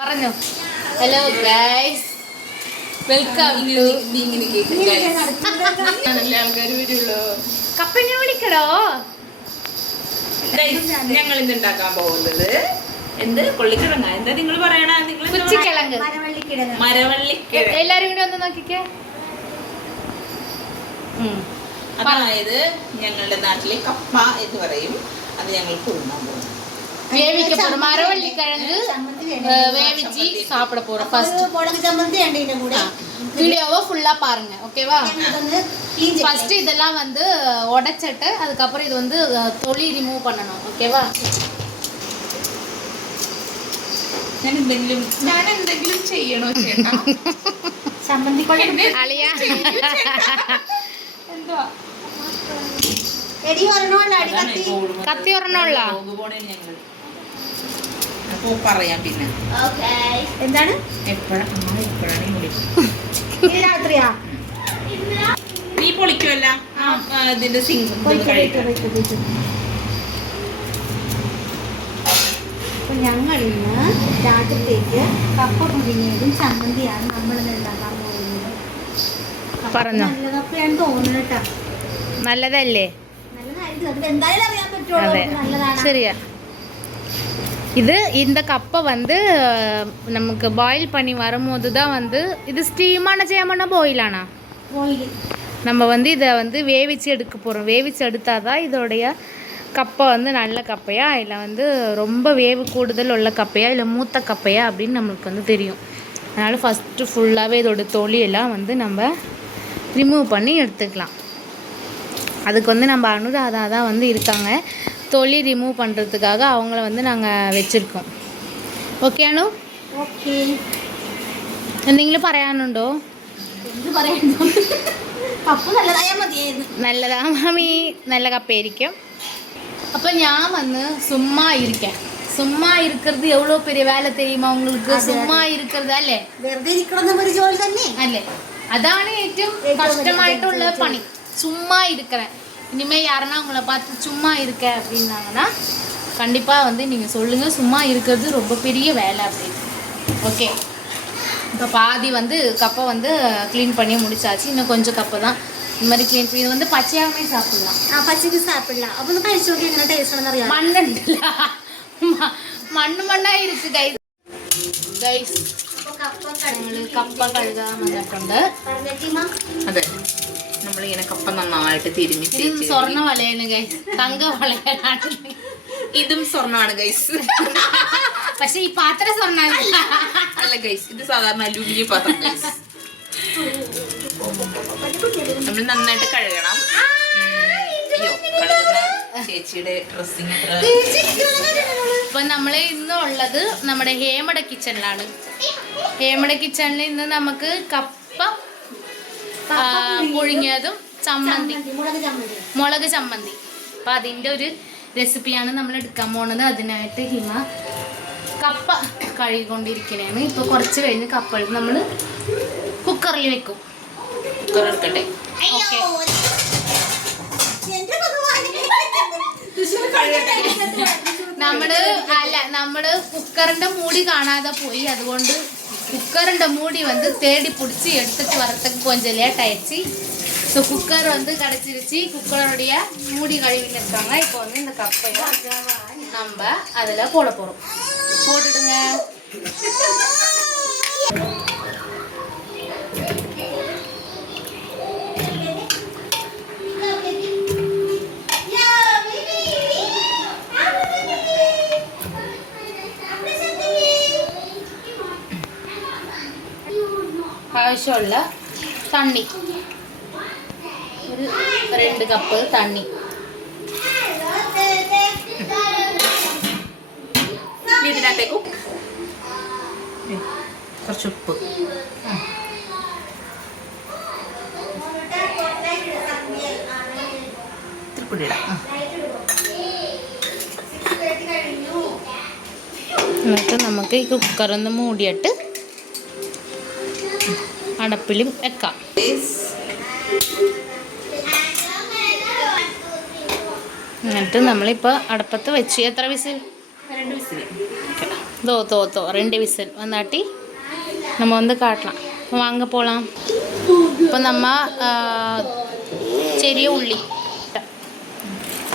പറഞ്ഞോ. Hello guys, welcome. ആൾക്കാർ വരുള്ളൂ. കപ്പനെ വിളിക്കടോ. ഞങ്ങൾ ഇന്ന് ഉണ്ടാക്കാൻ പോകുന്നത് എന്ത് കൊള്ളിക്കിഴങ്ങ, എന്താ നിങ്ങൾ പറയണ? കുച്ചിക്കിഴങ്ങ്, മരവള്ളിക്കിഴങ്ങ്. എല്ലാരും കൂടി ഒന്ന് നോക്കിക്കേ. അതായത് ഞങ്ങളുടെ നാട്ടിലെ കപ്പ എന്ന് പറയും. അത് ഞങ്ങൾ കുറുമാൻ പോകും. വേവിക്കപ്പെടും മരവള്ളിക്കിഴങ്ങ് വേവിച്ച് சாப்பிட போறோம். ஃபர்ஸ்ட் முளகு சம்மந்தி அண்ட் இந்த கூட வீடியோவை ஃபுல்லா பாருங்க, ஓகேவா? ஃபர்ஸ்ட் இதெல்லாம் வந்து உடைச்சிட்டு அதுக்கப்புறம் இது வந்து தொலி ரிமூவ் பண்ணணும், ஓகேவா? ഞാൻ എന്തെങ്കിലും ചെയ്യണോ ചേട്ടാ? சம்மந்தி അളിയാ എന്തുവാ എടി ഒരെണ്ണോ അല്ല അടി കത്തി കത്തി ഒരെണ്ണമുള്ള ഞങ്ങൾ അപ്പൊ പറയാം. പിന്നെ ഓക്കേ എന്താണ് എപ്പോഴാണ് രാത്രിയാ നീ പൊളിക്കുമല്ല ഇതിന്റെ സിങ്ക് ഞങ്ങൾ ഇന്ന് രാത്രിത്തേക്ക് കപ്പ പുഴുങ്ങിയതും ചമ്മന്തിയാണ് നമ്മളിന്ന് ഉണ്ടാക്കാൻ പോകുന്നത്. പറഞ്ഞോ. നല്ല കപ്പയാണ് തോന്നുന്നു കേട്ടോ. നല്ലതല്ലേ? നല്ലതായിരിക്കും, അത് എന്തായാലും അറിയാൻ പറ്റുള്ളൂ നല്ലതാണ്. சரியா? இது இந்த கப்பை வந்து நமக்கு பாயில் பண்ணி வரும்போது தான் வந்து இது ஸ்டீமான செய்யாமன்னா பாயிலானா நம்ம வந்து இதை வந்து வேவிச்சு எடுக்க போகிறோம். வேவிச்சு எடுத்தால் தான் இதோடைய கப்பை வந்து நல்ல கப்பையா இல்லை வந்து ரொம்ப வேவு கூடுதல் உள்ள கப்பையா இல்லை மூத்த கப்பையா அப்படின்னு நம்மளுக்கு வந்து தெரியும். அதனால் ஃபஸ்ட்டு ஃபுல்லாகவே இதோட தொலியெல்லாம் வந்து நம்ம ரிமூவ் பண்ணி எடுத்துக்கலாம். அதுக்கு வந்து நம்ம அனுராதா தான் வந்து இருக்காங்க, தொலி ரிமூவ் பண்ணுறதுக்காக அவங்கள வந்து നാங்கள் വെച്ചിരിക്കோம். ഓക്കെ ആണോ? ഓക്കെ. എന്തെങ്കിലും പറയാനുണ്ടോ? എന്ത് പറയാനുണ്ടോ? കപ്പ നല്ലതായാൽ മതിയായിരുന്നു. നല്ലതാ മാമി, നല്ല കപ്പയായിരിക്കും. அப்போ நான் வந்து சும்மா இருக்கேன். சும்மா இருக்கிறது எவ்வளோ பெரிய வேலை தெரியுமா உங்களுக்கு? சும்மா இருக்கிறது അല്ലേ? വെറുതെ ഇരിക്കണം ഒരു ജോലി തന്നെ അല്ലേ? അതാണ് ഏറ്റവും കഷ്ടമായിട്ടുള്ള പണി, சும்மா இருக்கிறேன். இனிமேல் யாருன்னா உங்களை பார்த்து சும்மா இருக்க அப்படின்னாங்கன்னா கண்டிப்பாக வந்து நீங்கள் சொல்லுங்கள், சும்மா இருக்கிறது ரொம்ப பெரிய வேலை அப்படின்னு. ஓகே, இப்போ பாதி வந்து கப்பை வந்து க்ளீன் பண்ணி முடிச்சாச்சு. இன்னும் கொஞ்சம் கப்பை தான் இந்த மாதிரி க்ளீன் பண்ணி. இது வந்து பச்சையாகவே சாப்பிடலாம். പച്ചക്ക് സാപ്പിടலாம். അപ്പോൾ ഒന്ന് കഴിച്ചു നോക്കി എങ്ങനെ ടേസ്റ്റ് ആണെന്ന് അറിയാം. മണ്ണുണ്ടല്ല, മണ്ണായി ഇருக்கு ഗൈസ്. കപ്പ കഴുകാൻ വന്നിട്ടുണ്ട്. അതെ, നമ്മളിങ്ങനെ കപ്പ നന്നായിട്ട് തിരുമ്മി. സ്വർണ്ണ വലയാണ് ഗൈസ്, തങ്ക വളയാണ്. ഇതും സ്വർണ്ണമാണ് ഗൈസ്, പക്ഷെ ഈ പാത്രം സ്വർണ്ണല്ല. അല്ല ഗൈസ്, ഇത് സാധാരണ അലൂമിനിയം പാത്രം ഗൈസ്. നമ്മൾ നന്നായിട്ട് കഴുകണം. അയ്യോ, കഴുകുന്ന ചേച്ചിയുടെ ഡ്രസ്സിങ് അത്ര. ഇപ്പൊ നമ്മള് ഇന്ന് ഉള്ളത് നമ്മുടെ ഹേമട കിച്ചണിലാണ്. ഹേമട കിച്ചണിൽ ഇന്ന് നമുക്ക് കപ്പ പുഴുങ്ങിയതും ചമ്മന്തി, മുളക് ചമ്മന്തി. അപ്പം അതിൻ്റെ ഒരു റെസിപ്പിയാണ് നമ്മൾ എടുക്കാൻ പോകുന്നത്. അതിനായിട്ട് ഹിമ കപ്പ കഴുകിക്കൊണ്ടിരിക്കണേന്ന്. ഇപ്പോൾ കുറച്ച് കഴിഞ്ഞ് കപ്പ എടുത്ത് നമ്മൾ കുക്കറിൽ വെക്കും. കുക്കർ എടുക്കട്ടെ. ഓക്കെ, നമ്മള് കുക്കറിന്റെ മൂടി കാണാതെ പോയി. അതുകൊണ്ട് குக்கருண்ட மூடி வந்து தேடி பிடிச்சி எடுத்துட்டு வரத்துக்கு கொஞ்சம் லேட் ஆயிடுச்சு. ஸோ குக்கர் வந்து கிடச்சிருச்சு. குக்கருடைய மூடி கழுவின்னு இருக்காங்க. இப்போ வந்து இந்த கப்பையை நம்ம அதில் போட போகிறோம். போட்டுடுங்க. ആവശ്യമുള്ള തണ്ണി, ഒരു 2 കപ്പ് തണ്ണി. ഇതിനകത്തേക്കും കുറച്ച് ഉപ്പ്, ഇത്തിരി ഇടാം. എന്നിട്ട് നമുക്ക് ഈ കുക്കറൊന്ന് മൂടിയിട്ട് അടപ്പിലും വെക്കാം. എന്നിട്ട് നമ്മളിപ്പോൾ അടുപ്പത്ത് വെച്ച് എത്ര വിസിൽ? 2 വിസിൽ. தோ 2 விசில் வந்தாட்டி நம்ம வந்து காட்டலாம். வாங்க போகலாம். இப்போ நம்ம ചെറിയ ഉള്ളി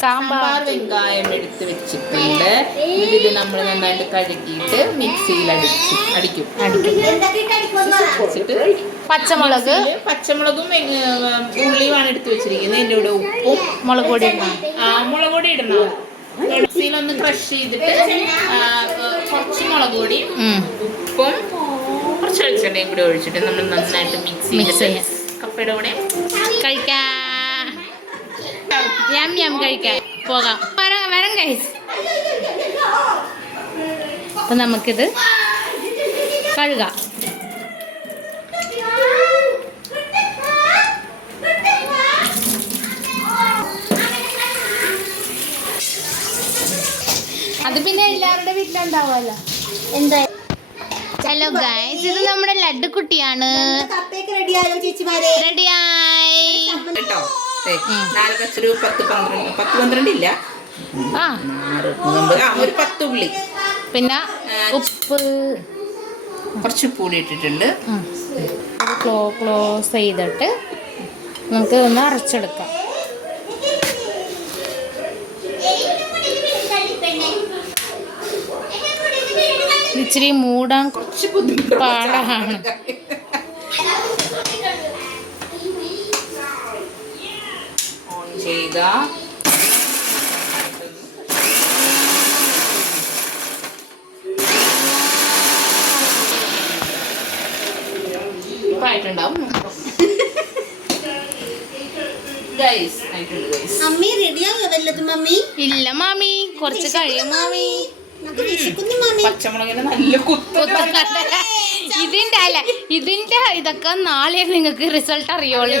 സാമ്പാർ വെങ്കായം എടുത്ത് വെച്ചിട്ടുണ്ട്. ഇത് നമ്മൾ നന്നായിട്ട് കഴുകിയിട്ട് മിക്സിയിൽ അടിക്കും. അടിച്ചിട്ട് പച്ചമുളകും ഉള്ളിയുമാണ് എടുത്ത് വെച്ചിരിക്കുന്നത്. എൻ്റെ കൂടെ ഉപ്പും മുളക് പൊടി ഇടണം. മിക്സിയിലൊന്ന് ക്രഷ് ചെയ്തിട്ട് കുറച്ച് മുളക് പൊടിയും ഉപ്പും കുറച്ച് വെളിച്ചെണ്ണയും കൂടി ഒഴിച്ചിട്ട് നമ്മൾ നന്നായിട്ട് മിക്സ് ചെയ്യാം. കപ്പയുടെ കൂടെ കഴിക്കാം. കഴിക്കാം. പോകാം. വരം ഗൈസ്. അപ്പം നമുക്കിത് കഴുകാം. അത് പിന്നെ എല്ലാവരുടെ വീട്ടിലുണ്ടാവുമല്ലോ. എന്താ ഹലോ ഗൈസ്, ഇത് നമ്മുടെ ലഡ്ഡു കുട്ടിയാണ്. റെഡിയായി കേട്ടോ. 10-12 ഇല്ല, ഒരു 10 ഉള്ളി, പിന്നെ ഉപ്പ്, കുറച്ച് പൂളി ഇട്ടിട്ടുണ്ട്. ക്ലോസ് ചെയ്തിട്ട് നമുക്ക് ഒന്ന് അരച്ചെടുക്കാം. ഇച്ചിരി മൂടാൻ കുറച്ച് പാടാണ്. ഓൺ ചെയ്ത ആയിട്ടുണ്ടാവും. അമ്മി റെഡിയായോ വല്ലതും മമ്മി? ഇല്ല മാമി, കുറച്ച് കഴിയും മാമി. പച്ചമുളകിന് നല്ല ഇതിന്റെ അല്ല, ഇതിന്റെ ഇതൊക്കെ നാളെ നിങ്ങൾക്ക് റിസൾട്ട് അറിയോളൂ.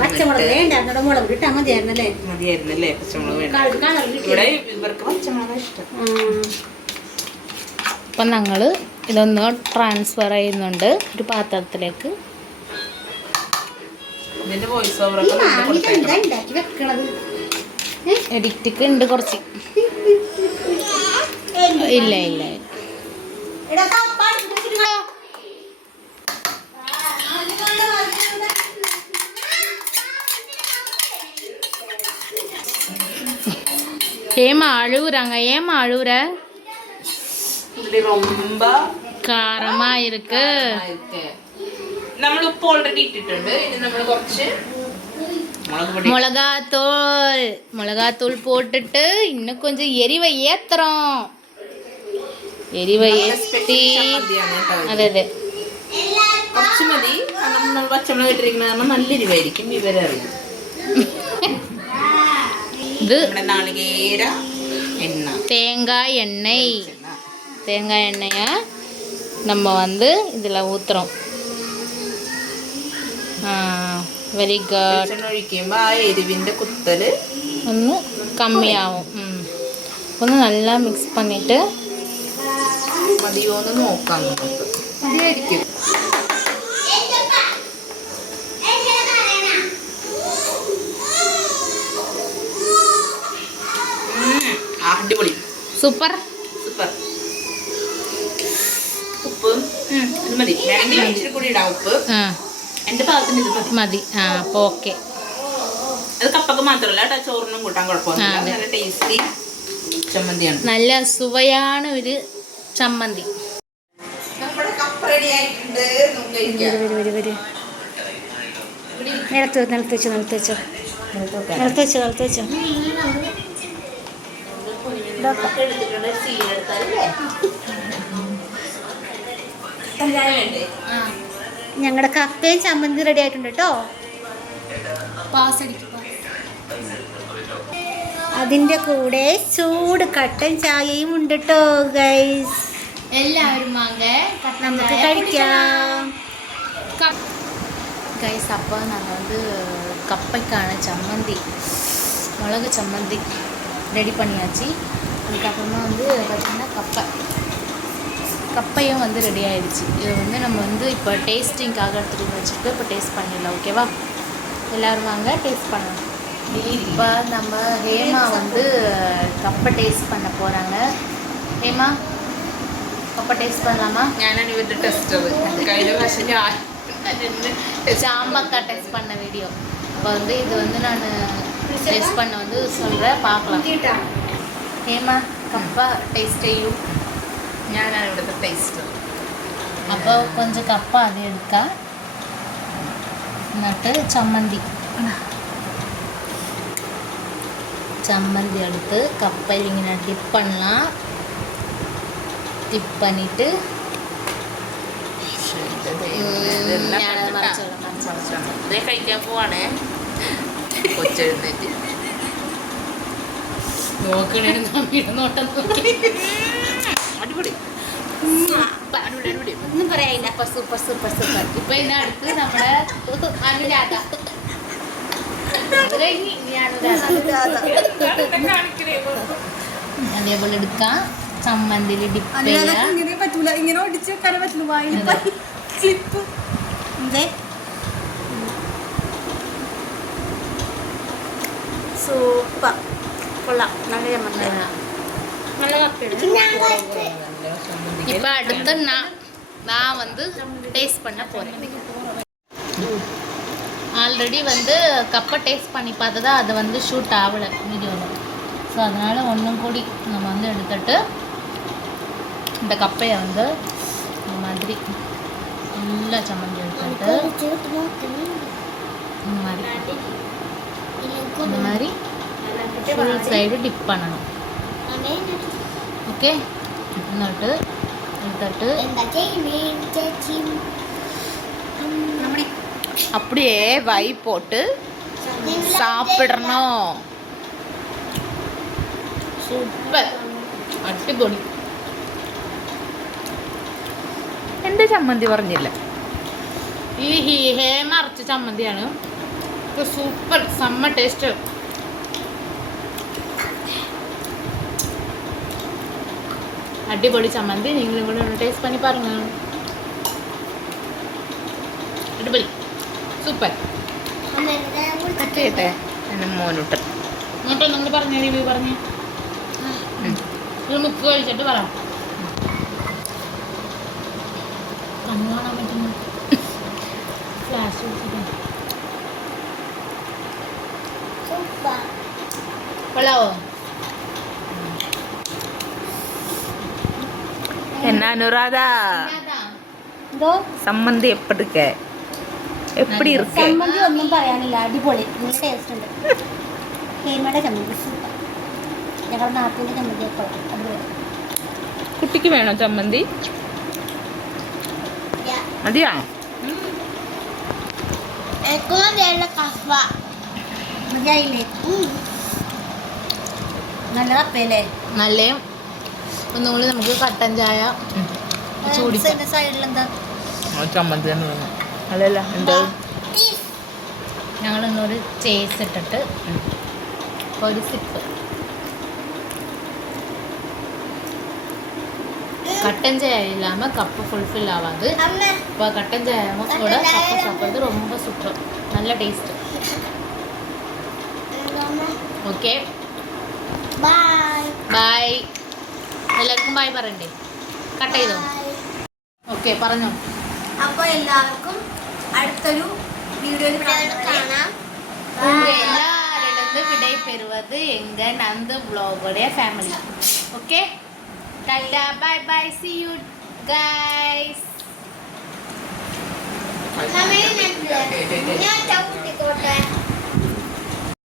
പച്ചമുളക് വേണ്ട, മുളക് ഇട്ടാ മതിയായിരുന്നല്ലേ? മതിയായിരുന്നല്ലേ? പച്ചമുളക് വേണ്ട. ഇവിടെ ഇവർക്ക് പച്ചമുളക് ഇഷ്ടം. അപ്പം ഞങ്ങൾ ഇതൊന്ന് ട്രാൻസ്ഫർ ചെയ്യുന്നുണ്ട് ഒരു പാത്രത്തിലേക്ക്. ഇതിന്റെ വോയിസ് ഓവറൊക്കെ എഡിറ്റിക്ക് ഉണ്ട് കുറച്ച്. ഇല്ല ஏன் அழுவுற? ரொம்ப காரமா இருக்கு. നമ്മൾ ഉപ്പ് ഓൾറെഡി ഇട്ടിട്ടുണ്ട്. ഇനി നമ്മൾ കുറച്ച് மிளகாத்தூள் போட்டுட்டு இன்னும் கொஞ்சம் எரிவை ஏத்துறோம். എരിവ് ഏറ്റി അതെ കുറച്ച് മതി. കാരണം നമ്മൾ പച്ചമുളക് ഇട്ടിരിക്കുന്നത് കാരണം നല്ല എരിവായിരിക്കും. വിവരറിയും. ഇത് നാളികേര എണ്ണ, தேங்காய் எண்ணெயை நம்ம வந்து இதில் ஊற்றுறோம். Very good. ഒഴിക്കുമ്പോൾ ആ എരിവിൻ്റെ കുത്തല് ഒന്ന് കമ്മിയാവും. ഒന്ന് നല്ല മിക്സ് பண்ணிட்டு മതിയോന്ന് നോക്കാം. നമുക്ക് മതിയായിരിക്കും. അടിപൊളി, സൂപ്പർ. ഉപ്പ് മതി, വേണമെങ്കിൽ ഇച്ചിരി കൂടി ഇടാം ഉപ്പ്. എൻ്റെ ഭാഗത്തിന് ഇത് മതി. അപ്പോൾ ഓക്കെ. അത് കപ്പക്ക് മാത്രമല്ല കേട്ടോ, ചോറിനും കൂട്ടാൻ കുഴപ്പമൊന്നുമില്ല. നല്ല ടേസ്റ്റി ചമ്മന്തിയാണ്. നല്ല സുവയാണ് ഒരു ചമ്മന്തി. നമ്മുടെ കപ്പ റെഡി ആയിട്ടുണ്ട്. നിലത്ത് വെച്ചോ. ഞങ്ങളുടെ കപ്പയും ചമ്മന്തി റെഡി ആയിട്ടുണ്ട് കേട്ടോ. അതിന്റെ കൂടെ ചൂട് കട്ടൻ ചായയും ഉണ്ട് കേട്ടോ ഗൈസ്. എല്ലാവരും വാങ്ങ, നമുക്ക് കഴിക്കാം ഗൈസ്. അപ്പോൾ നമ്മൾ வந்து கப்பைக்கான சம்மந்தி, மிளகு சம்மந்தி ரெடி பண்ணியாச்சு. அதுக்கப்புறமா வந்து பார்த்திங்கன்னா கப்பையும் வந்து ரெடி ஆகிடுச்சு. இது வந்து நம்ம வந்து இப்போ டேஸ்டிங்காக எடுத்துகிட்டு வச்சுருக்கோம். இப்போ டேஸ்ட் பண்ணிடலாம். ஓகேவா? எல்லோரும் வாங்க டேஸ்ட் பண்ணலாம். இப்போ நம்ம ஹேமா வந்து கப்பை டேஸ்ட் பண்ண போகிறாங்க. ஏமா கப்பை டேஸ்ட் பண்ணலாமா? ഞാനാണ് ഇവരുടെ ടെസ്റ്റർ. കഴിഞ്ഞ പ്രാവശ്യം ഞാൻ ஜாம்பக்கா டெஸ்ட் பண்ண வீடியோ. இப்போ வந்து இது வந்து நான் டேஸ்ட் பண்ண வந்து சொல்கிறேன், பார்க்கலாம். ஏமா കപ്പ ടേസ്റ്റ് ചെയ്യൂ. ഞാനാണ് ഇവിടുത്തെ ടേസ്റ്റർ. അപ്പോൾ കൊഞ്ചം കപ്പ അത് എടുക്കാം. എന്നിട്ട് ചമ്മന്തി എടുത്ത് കപ്പയിൽ ഇങ്ങനെ ഡിപ്പ് பண்ணலாம். ഡിപ്പ് பண்ணிட்டு ഇതേ കഴിക്കാൻ പോവാണേ. കൊച്ചെഴുന്നേറ്റ് നോക്കണേ നോട്ടം നോക്കി. അടിപൊളി അടിപൊളി അടിപൊളി. ഒന്നും പറയാനില്ല. Super super super. ഇപ്പൊ ഇതിനടുത്ത് നമ്മുടെ അനുരാധ അതേപോലെ എടുക്കാം. ചമ്മന്തിയിൽ ഡിപ്പ് ചെയ്യാം. ഇങ്ങനെ ഒടിച്ച് വെക്കാൻ പറ്റില്ല. വായിൽ ക്ലിപ്പ് സൂപ്പർ. കൊള്ളാം. നല്ല ചമ്മന്തി. നല്ല കപ്പയാണ്. இப்போ அடுத்து நான் வந்து டேஸ்ட் பண்ண போகிறேன். ஆல்ரெடி வந்து கப்பை டேஸ்ட் பண்ணி பார்த்ததா அது வந்து ஷூட் ஆகலை வீடியோவில். ஸோ அதனால் ஒன்றும் கூடி நம்ம வந்து எடுத்துட்டு இந்த கப்பையை வந்து இந்த மாதிரி நல்லா சம்மந்தி எடுத்துட்டு இந்த மாதிரி ஃபுல் சைடு டிப் பண்ணணும். ஓகே, എന്നിട്ട് എടുത്തിട്ട് அப்படியே வை போட்டு சாப்பிடணும். സൂപ്പർ, അടിപൊളി. എൻ്റെ ചമ്മന്തി പറഞ്ഞില്ല. ഈ ഹേമ അരച്ച ചമ്മന്തിയാണ്. Super, സെമ്മ taste. അടിപൊളി ചമ്മന്തി. നിങ്ങളും കൂടെ ഒന്ന് ടേസ്റ്റ് பண்ணி பாருங்க. അടിപൊളി, സൂപ്പർ. കേട്ടെ എൻ്റെ മോനുട്ട് എന്നിട്ട് നിങ്ങൾ പറഞ്ഞ റിവ്യൂ പറഞ്ഞേ. ഒരു മുക്ക് കഴിച്ചിട്ട് പറ. കണ്ണു കാണാൻ പറ്റുന്നു. ഫ്ലാഷ് കൊള്ളാവോ? என்ன அனுராதா, എന്തോ சம்மந்தி எப்படி இருக்க? எப்படி இருக்கு? ചമ്മന്തി ഒന്നും പറയാനില്ല. അടിപൊളി, നല്ല ടേസ്റ്റ് ഉണ്ട്. ഹേമയുടെ ചമ്മന്തി സൂപ്പർ. ഞങ്ങളുടെ നാട്ടിൻ്റെ ചമ്മന്തിയൊക്കെ അടിപൊളി. കുട്ടിക്ക് വേണോ ചമ്മന്തി? മതിയാ? മതിയായില്ലേ? നല്ല കപ്പയല്ലേ? നല്ല. ഒന്നുകൂടി നമുക്ക് കട്ടൻ ചായ ചൂടിക്കാം. സൈഡിലെന്താ ചമ്മന്തി തന്നെ വേണം. അല്ലല്ല എന്താ ഞങ്ങൾ ഇന്നൊരു ചേസ് ഇട്ടിട്ട് ഒരു സിപ്പ് கட்டன் சாயா இல்லாமல் கப்பு ஃபுல்ஃபில் ஆகாது. இப்போ கட்டன் சாயாவோட கப்பு சாப்பிட்றது ரொம்ப சூப்பர், நல்ல டேஸ்ட்டு. Okay, bye. എല്ലാവർക്കും ബായ് പറയണ്ടേ? കട്ട് ചെയ്തോ? ഓക്കെ, പറഞ്ഞോ. അപ്പോൾ എല്ലാവർക്കും അടുത്തൊരു വീഡിയോയിൽ കാണാം. എല്ലാവരുടെ വിടை பெறுவது எங்க நந்து vlog-உடைய family. Okay, tata, bye bye, see you guys.